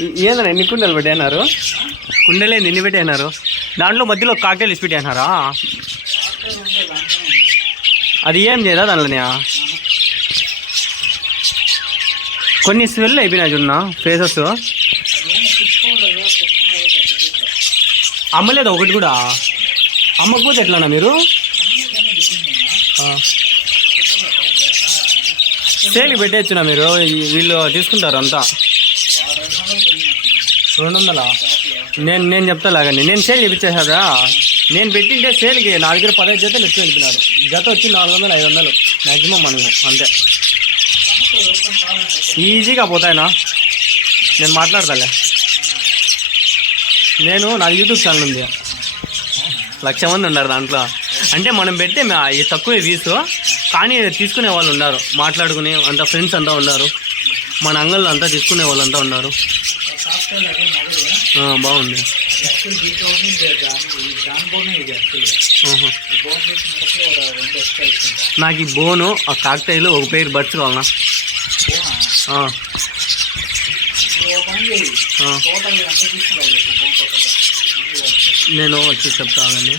ఏందన్నా ఎన్ని కుండలు పెట్టినారు? కుండలేంది ఎన్ని పెట్టినారు? దాంట్లో మధ్యలో కాక్టైల్ ఇసి పెట్టినారా? అది ఏం చేయదా దానిలోనే? కొన్ని స్మెల్ అయిపోయినాయి చూడన్నా ఫేసెస్. అమ్మలేదు ఒకటి కూడా? అమ్మకపోతే ఎట్లానా మీరు? సేల్కి పెట్టేచ్చునా మీరు? వీళ్ళు తీసుకుంటారు అంతా 200. నేను చెప్తా లాగండి, నేను సేల్ చేయించేసాదా. నేను పెట్టింటే సేల్కి నా దగ్గర 15 జతలు ఎక్కువ వెళ్ళిపోయినారు. జత వచ్చి 400 500 మ్యాక్సిమం మనము అంతే. ఈజీగా పోతాయినా, నేను మాట్లాడతాలే. నా యూట్యూబ్ ఛానల్ ఉంది, 1,00,000 మంది ఉన్నారు దాంట్లో. అంటే మనం పెడితే తక్కువ వ్యూస్, కానీ తీసుకునే వాళ్ళు ఉన్నారు, మాట్లాడుకునే అంత ఫ్రెండ్స్ అంతా ఉన్నారు. మన అంగళ్ళు అంతా తీసుకునే వాళ్ళు అంతా ఉన్నారు. బాగుంది. నాకు ఈ బోను, ఆ కాక్టైల్, ఒక పేరు బడ్స్ కావాలన్నా. నేను వచ్చి చెప్తానండి.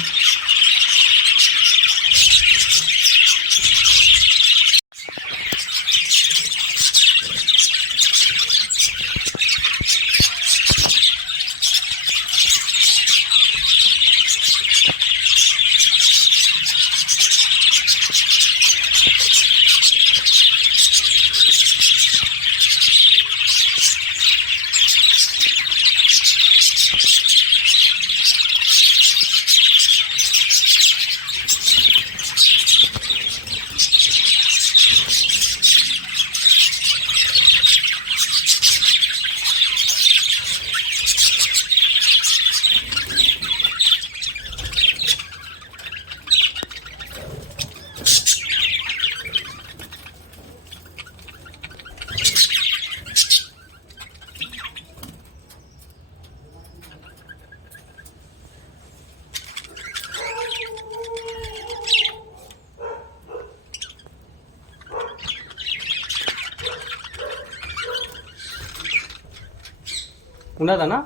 ఉండదనా?